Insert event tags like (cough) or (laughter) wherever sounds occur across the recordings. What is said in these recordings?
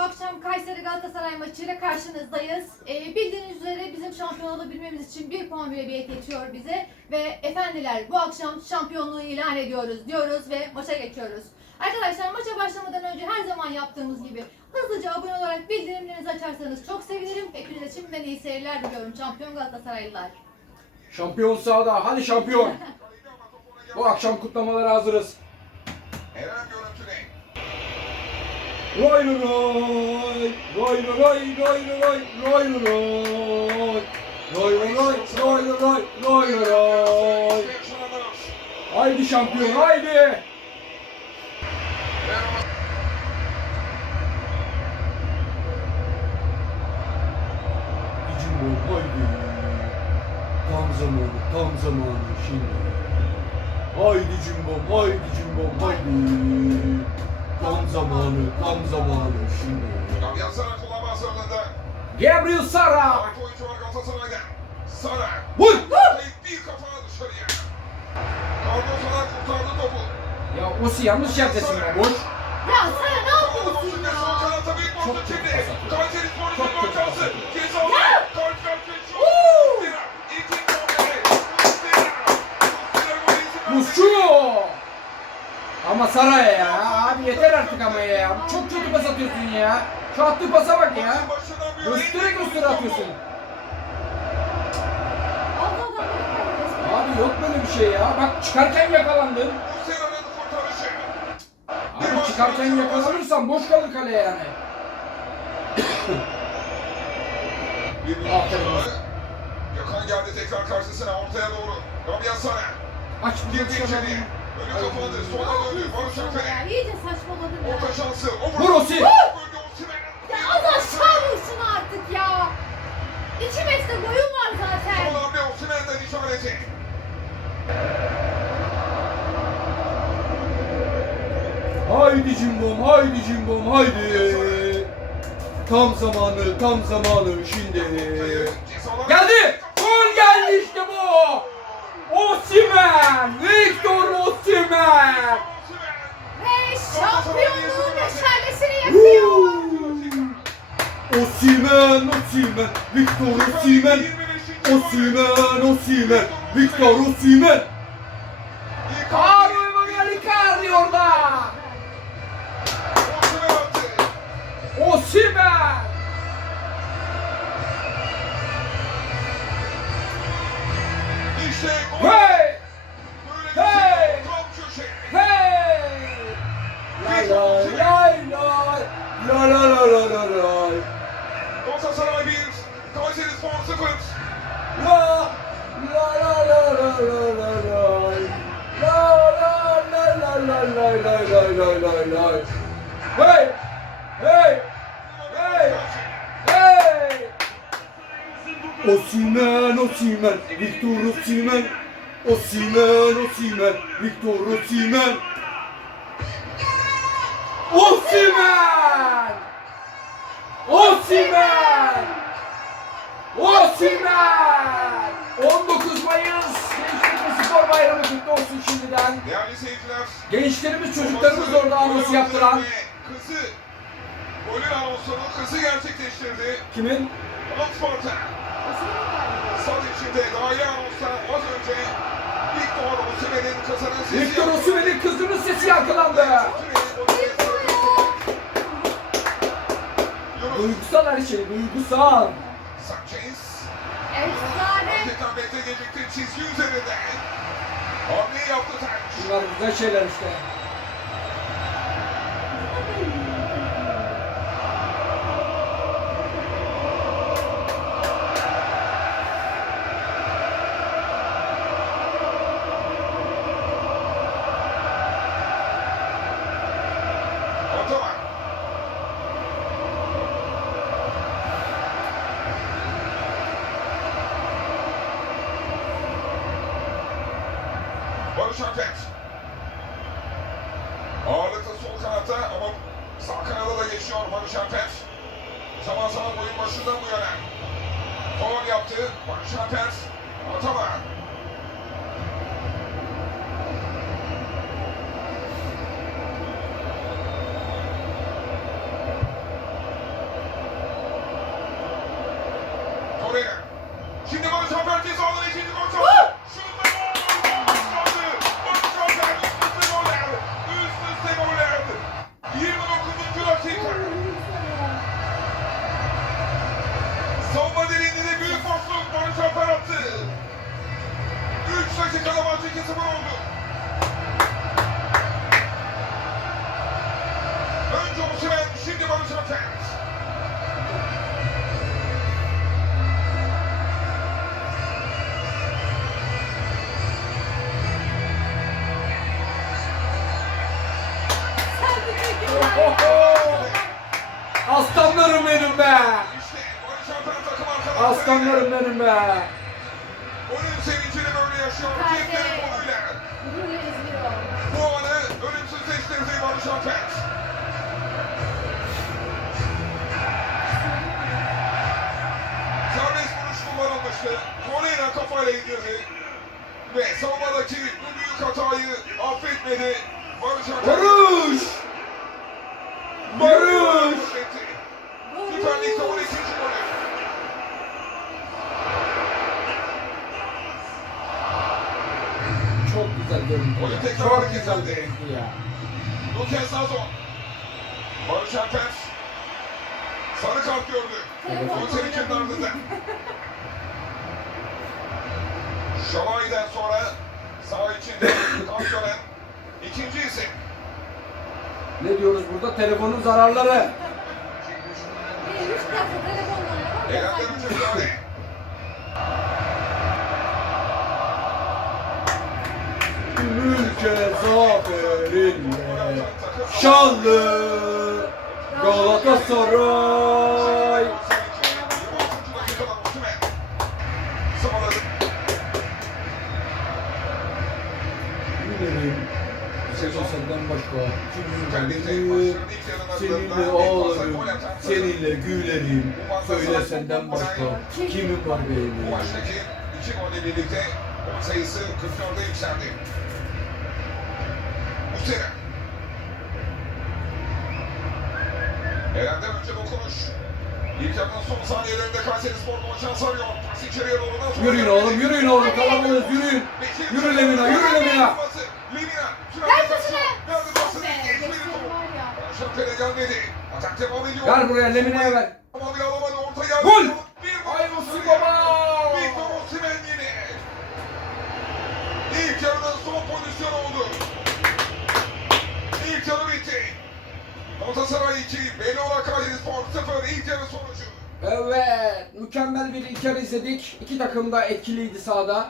akşam Kayseri Galatasaray maçıyla karşınızdayız. Ee, bildiğiniz üzere bizim şampiyon olabilmemiz için bir puan bile yetiyor bize. Ve efendiler bu akşam şampiyonluğu ilan ediyoruz diyoruz ve maça geçiyoruz. Arkadaşlar maça başlamadan önce her zaman yaptığımız gibi hızlıca abone olarak bildirimlerinizi açarsanız çok sevinirim. Hepinize şimdiden iyi seyirler diliyorum şampiyon Galatasaraylılar. Şampiyon sağda. Hadi şampiyon. Bu akşam kutlamalara hazırız. Roy Leroy, Roy Leroy, Roy Leroy, Roy Leroy, Roy Leroy, Roy Leroy, Roy Leroy. Haydi şampiyon, haydi. Hücum gol, haydi. Tam zamanı, tam zamanı şimdi. Haydi Cimbom, haydi Cimbom, haydi. Tam zamanı tam zamanı şimdi. Gabriel Sara kullanma hazırlığında. Gabriel Sara. Arka oyuncu var Galatasaray'da. Sara. Vur. Bir kafa dışarıya. Cardozo'dan kurtardı topu. Ya Osi yanlış yerdesin ya boş. Ya sen ne yapıyorsun ya? Sol kanata büyük kötü şimdi. Kayseri Spor'un gol şansı. Ceza aldı. Karşı karşıya şu. Woo! Muslera. İkinci hamlede. Muslera. Muslera golü izin verdi. Musçu. Ama Sara'ya ya. Abi yeter artık ama ya. Çok kötü pas atıyorsun ya. Şu attığı pasa bak ya. Göstere göstere atıyorsun. Abi yok böyle bir şey ya. Bak çıkarken yakalandın. Abi çıkarken yakalanırsan boş kalır kale yani. (coughs) Yakan geldi tekrar karşısına ortaya doğru. Gabriel Sara. Aç bir Girdi iyice saçmaladın ya. Orta şansı. O Vur Osi. Ya az aşağı vursun artık ya. İki metre boyun var zaten. Sol hamle Osimhen'den işareti. Haydi cimbom, haydi cimbom, haydi. Tam zamanı, tam zamanı şimdi. Geldi. Osimen, Osimen, Victor Osimen, Osimen, Osimen, Victor Osimen. Galatasaray 1, Kayseri Spor 0. La la la la la la la. La la la la la lay lay lay lay lay. Hey! Hey! Hey! Hey! Osimhen, Osimhen, Victor Osimhen. Osimhen, Osimhen, Victor Osimhen. Osimhen! Osimhen! Osimhen! 19 Mayıs Gençlik Spor Bayramı kutlu olsun şimdiden. Değerli seyirciler. Gençlerimiz, çocuklarımız orada anonsu yaptıran. Kızı, golün anonsunu kızı gerçekleştirdi. Kimin? Transporta. Stat içinde daire anonsta az önce Victor Osimhen'in kazanan sesi Victor yapıldı. Osimhen'in kızının sesi yankılandı. Duygusal her şey, duygusal. Sanchez. Efsane. Tekrar bekle gecikti çizgi üzerinde. Yaptı Tanç. Bunlar güzel şeyler işte. Yaptı Barış Alper. Ataman. Kafayla indirdi. Ve savunmadaki bu büyük hatayı affetmedi. Barış Alper. Barış! Barış! Süper Lig'de 12. golü. Çok güzel görüntü Oyun ya. tekrar Çok hareket güzel edildi. görüntü ya. Lukas Nazon. Barış Alper. Sarı kart gördü. Telefon Konserin kenarında. Şalay'dan sonra sağ içinde (coughs) kart gören ikinci isim. Ne diyoruz burada? Telefonun zararları. Yasak. önce müdahale. Ülke zaferinle şanlı Galatasaray. Senden başka kimim Seninle ağlarım, seninle gülerim Söyle senden başka kimim var Bu benim maçtaki iki golle birlikte gol sayısı 44'e yükseldi. Muslera. Eren'den önce dokunuş. İlk yarının son saniyelerinde Kayseri Spor gol şansı arıyor. Pas içeriye doğru nasıl? Yürüyün oğlum, yürüyün oğlum, kalabalığız, yürüyün. Yürü Lemina, yürü Lemina. Lemina. Ver pasını. Verdi pasını. Be, Geçmedi geçti top. Şampiyona gelmedi. Atak devam ediyor. Ver buraya Lemina'ya ver. Ama bir alamadı. Baba! Victor Osimhen yine. İlk yarının son pozisyonu oldu. İlk yarı bitti. Galatasaray 2, Belola Kayserispor 0 ilk yarı sonucu. Evet, mükemmel bir ilk yarı izledik. İki takım da etkiliydi sahada.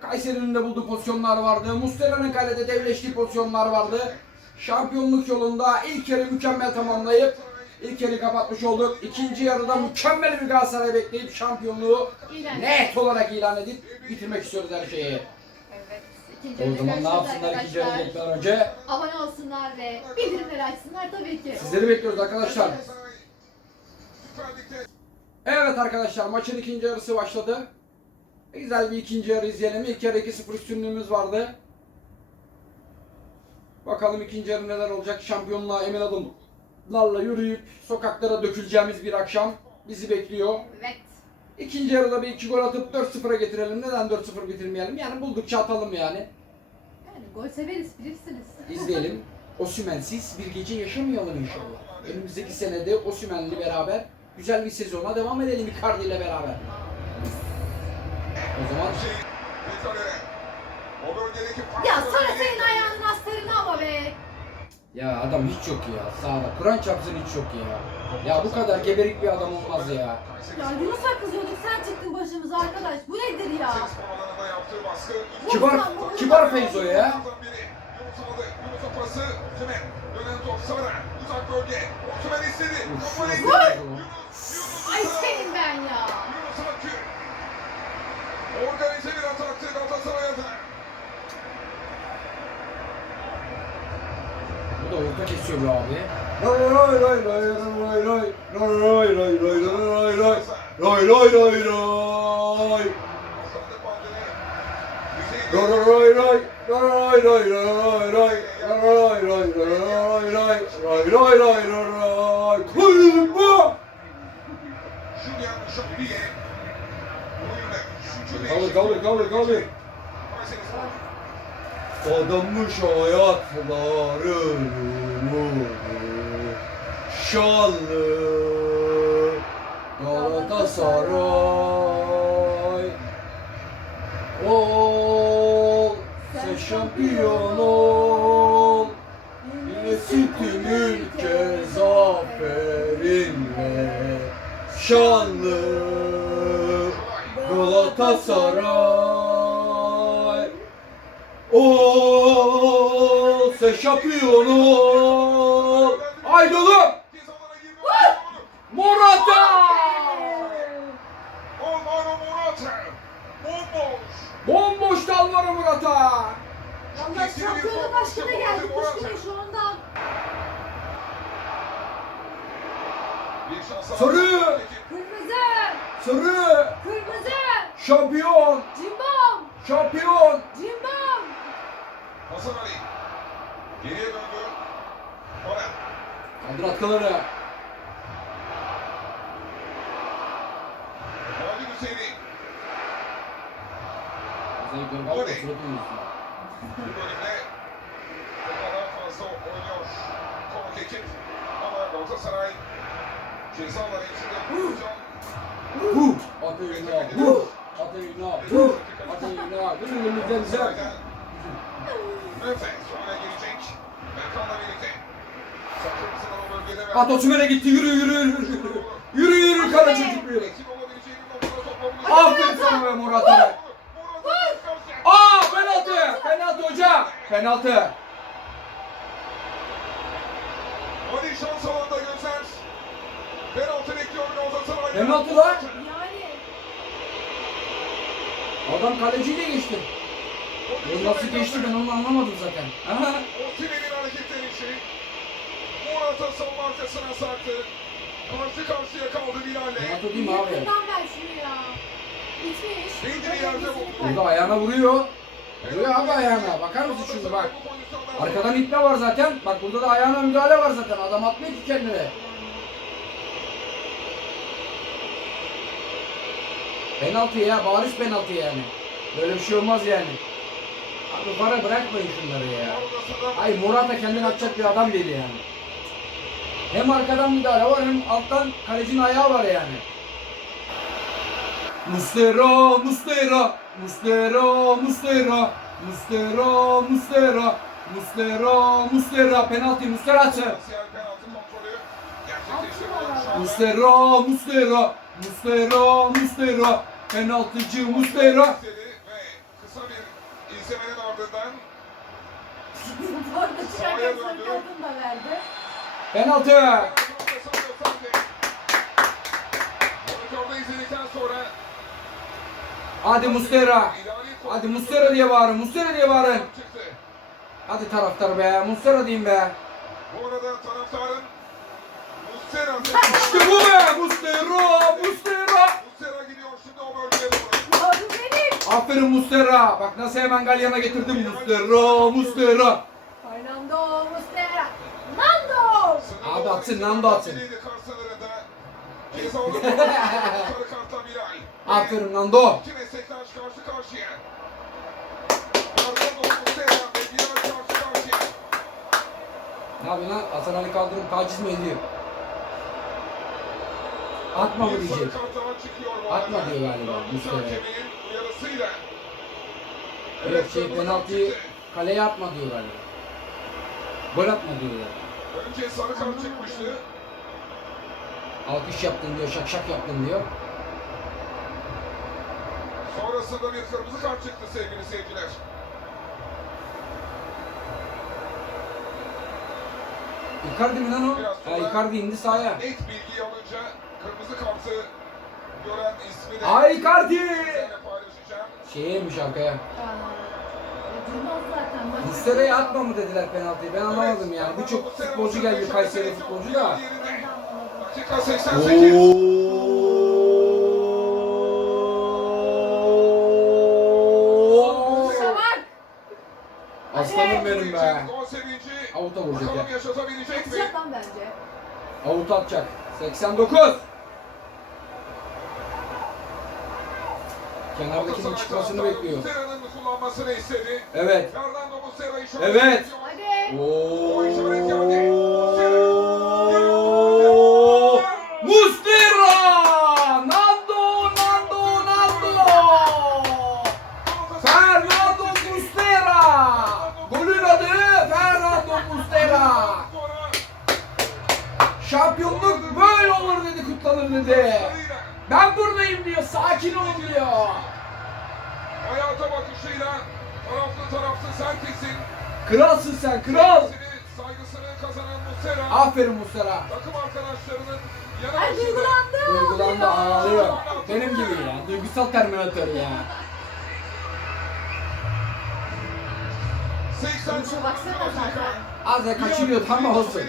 Kayseri'nin de bulduğu pozisyonlar vardı. Mustera'nın kalede devleştiği pozisyonlar vardı. Şampiyonluk yolunda ilk yarı mükemmel tamamlayıp ilk yarı kapatmış olduk. İkinci yarıda mükemmel bir Galatasaray bekleyip şampiyonluğu İlan. net olarak ilan edip bitirmek istiyoruz her şeyi. Evet. İkinci O yarıda zaman ne görüşürüz yapsınlar ikinci yarı arkadaşlar. önce? Abone olsunlar ve bildirimleri açsınlar tabii ki. Sizleri bekliyoruz arkadaşlar. Evet arkadaşlar maçın ikinci yarısı başladı. Güzel bir ikinci yarı izleyelim. İlk yarı 2-0 üstünlüğümüz vardı. Bakalım ikinci yarı neler olacak. Şampiyonluğa emin adımlarla yürüyüp sokaklara döküleceğimiz bir akşam bizi bekliyor. Evet. İkinci yarıda bir iki gol atıp 4-0'a getirelim. Neden 4-0 bitirmeyelim? Yani buldukça atalım yani. Yani gol severiz bilirsiniz. İzleyelim. Osimhen'siz bir gece yaşamayalım inşallah. Önümüzdeki senede Osimhen'le beraber güzel bir sezona devam edelim Icardi ile beraber. O zaman Ya sonra senin ayağının astarını ama be. Ya adam hiç yok ya sağda. Kur'an çarpsın hiç yok ya. Ya bu kadar geberik bir adam olmaz ya. Ya Yunus'a kızıyorduk sen çıktın başımıza arkadaş. Bu nedir ya? Kibar, kibar Feyzo ya. Biri. Yunus aldı. Yunus'a pası. Osimhen. Dönen top Sara. Uzak bölge. Osimhen istedi. Uf, Kafa şuna istedi. bak. Yunus. Yunus. Ay senin ben ya. Yunus Akgün. Organize bir ataktı Galatasaray adına. Bu da orta kesiyor be abi. Lay lay lay lay lay lay lay lay lay lay lay lay lay lay lay lay Sandık bandını. lay lay lay lay lay lay lay lay lay lay lay lay lay lay lay Koydum bu. Kaldır kaldır kaldır kaldır. Kayseri Spor. Hayatlarını Şanlı Galatasaray Ol şampiyon ol. Yine sütün ülke zaferinle şanlı Galatasaray Ol sen şampiyon ol Haydi oğlum. Morata Alvaro Morata. Bomboş. Bomboş Alvaro Morata Valla şampiyonu başkana geldi. Kuşku'ya şu anda. Sarı. Kırmızı. Sarı Kırmızı. şampiyon Cimbom. şampiyon Cimbom. Hasan Ali. Geriye döndü. Oraya. Kaldır atkaları. Hadi Hüseyin'i. Hüseyin görüntü Hadi. suratı uyuyorsun. Bu bölümde bunlardan fazla oynuyor. Konuk ekip. Ama Galatasaray ceza alanı içinde bulunacak. Hu! Ateyna! Hu! Ateyna! Hu! Ateyna! Bizim elimizden güzel. Nefes. Öne At Osimhen'e gitti yürü yürü yürü Yürü yürü kara çocuk yürü. Aferin sana be Morata karşı. Aa penaltı penaltı hoca penaltı Ali şans alanda gözler. Penaltı bekliyor Galatasaray. Penaltı lan. Yani. Adam kaleciyle geçti O nasıl geçti ben onu anlamadım zaten Aha. Osimhen'in hareketleri için. Morata savunma arkasına sarktı. Karşı karşıya kaldı Bilal'le. Penaltı değil mi abi? Yakından ver şunu ya. Bitmiş. Neydi bir yerde bu? Burada ayağına vuruyor Vuruyor abi ayağına bakar mısın şimdi bak Arkadan ipne var zaten bak burada da ayağına müdahale var zaten adam atmıyor ki kendine Penaltı ya, bariz penaltı yani. Böyle bir şey olmaz yani. Abi para bırakmayın şunları ya. Ay Morata kendini atacak bir adam değil yani. Hem arkadan müdahale var hem alttan kalecinin ayağı var yani. Mustera, Mustera, Mustera, Mustera, Mustera, Mustera, Mustera, Mustera, penaltı. Mustera, Mustera, Mustera, Mustera, penaltıcı Mustera. İstedi Ve kısa bir izlemenin ardından Bu arada çıkarken sarı kartını da verdi. Penaltı. Hadi Mustera. Hadi Mustera diye bağırın, Mustera diye bağırın. Hadi taraftar be, Mustera diyeyim be. Bu arada taraftarın Mustera İşte bu be, Mustera, Mustera. Mustera gidiyor şimdi o bölgeye doğru. Aferin Mustera. Bak nasıl hemen galyana getirdim Mustera, Mustera. Abi atın lan da atın. Aferin lan do. Ne yapıyor lan? Hasan Ali kaldırıp taciz mi ediyor? Atma mı diyecek? Atma diyor galiba. Yok şey penaltıyı kaleye atma diyor galiba. Gol atma diyor yani. Önce sarı kart çıkmıştı. Alkış yaptın diyor, şak şak yaptın diyor. Sonrasında bir kırmızı kart çıktı sevgili seyirciler. Icardi mi lan o? Ha Icardi indi sahaya. Net bilgi alınca kırmızı kartı gören ismi de Ay Icardi! paylaşacağım. Şeymiş arkaya. Aa, Durmaz zaten. maç atma mı dediler penaltıyı? Ben anlamadım yani. Birçok futbolcu geldi Kayseri futbolcu da. Dakika 88. Kuşa bak. Aslanım benim be. Gol sevinci. Avuta vuracak Bakalım ya. yaşatabilecek mi? Atacak lan bence. Avut atacak. 89. Kenardakinin çıkmasını bekliyor kullanmasını istedi. Evet. Fernando Muslera işaret Evet. ediyor. Hadi. Oo. Nando, Nando, Nando! Fernando Muslera! Golün adı Fernando Muslera! Şampiyonluk böyle olur dedi, kutlanır dedi. Ben buradayım diyor, sakin ol diyor. Bakışıyla taraflı taraflı sertliksin. Kralsın sen kral. Saygısını kazanan Muslera. Aferin Muslera. Takım arkadaşlarının yanı Ay duygulandım. Duygulandı ağlıyor. Benim gibi ya. Duygusal terminatör ya. 80 Duruşa baksana zaten. Az da kaçırıyor ama olsun.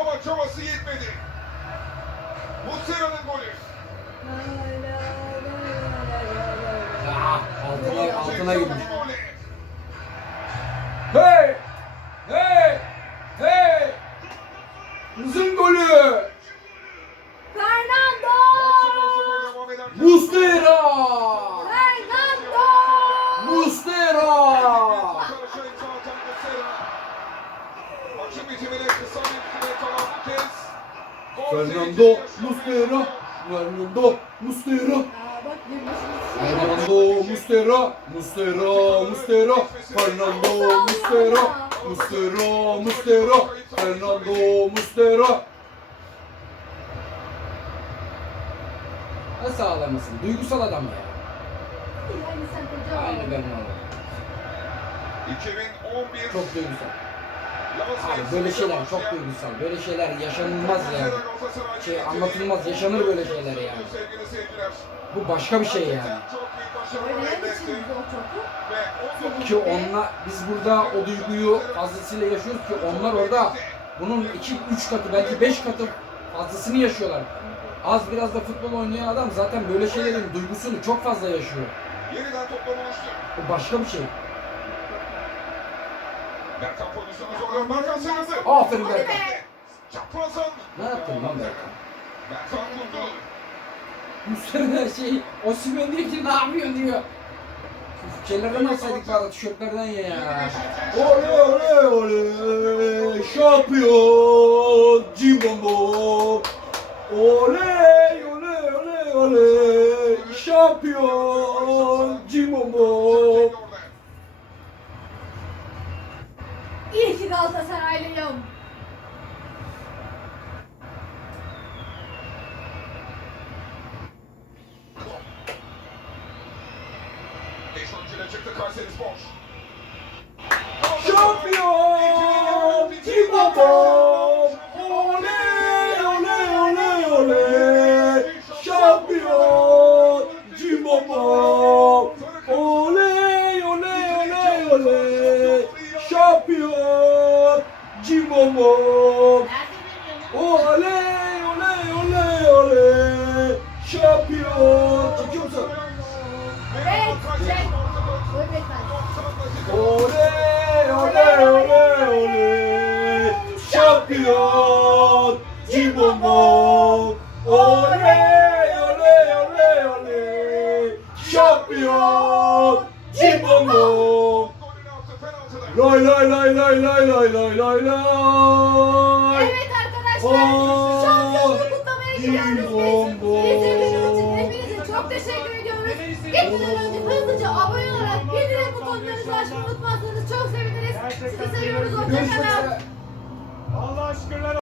Ama çabası yetmedi. Muslera'nın golü. Ah, Altına, altına girmiş. Hey! Hey! Hey! Uzun golü! Fernando! Mustera! Fernando! Mustera! Fernando Mustera! Fernando Mustera! Fernando Mustera! Mustera! Mustera! Fernando Mustera! Mustera! Mustera! Fernando Mustera! Nasıl ağlamasın? Duygusal adam ya. Yani sen koca Aynı ben oğlum. 2011 Çok duygusal. Abi böyle şeyler çok duygusal. Böyle şeyler yaşanılmaz yani. Şey, anlatılmaz, yaşanır böyle şeyler yani. Bu başka bir şey yani. Gerçekten Çok büyük başarılar Oynayan elde etti. için o topu. Ve 19 Ki onlar biz burada o duyguyu fazlasıyla yaşıyoruz ki onlar orada bunun 2-3 katı belki 5 katı fazlasını yaşıyorlar. Az biraz da futbol oynayan adam zaten böyle şeylerin duygusunu çok fazla yaşıyor. Bu başka bir şey. Berkan pozisyonu zorluyor. Berkan sıyrıldı. Aferin Berkan. be! Çaprazan. Ne yaptın lan Berkan? Berkan vurdu. Üstlerine şey, Osimhen diyor ki ne yapıyorsun diyor. Şeylerden alsaydık bari tişörtlerden ya. Ole ole ole şampiyon Cimbombo. Ole ole ole ole şampiyon Cimbombo. Ki Galatasaraylıyım. Beş oyuncuyla çıktı Kayseri Spor. Şampiyon Cimbombo. Ole Cimbombo. Oley oley oley oley şampiyon. Çekiyor musun? Evet, çek. Oley oley oley oley şampiyon Cimbombo. lay lay lay lay lay lay lay. Evet arkadaşlar. Aa, kutlamaya gidiyoruz biz. İzlediğiniz çok teşekkür ediyoruz. Gitmeden önce hızlıca abone olarak bildirim butonlarınızı açmayı unutmazsanız çok seviniriz. Sizi seviyoruz. Hoşçakalın. Allah şükürler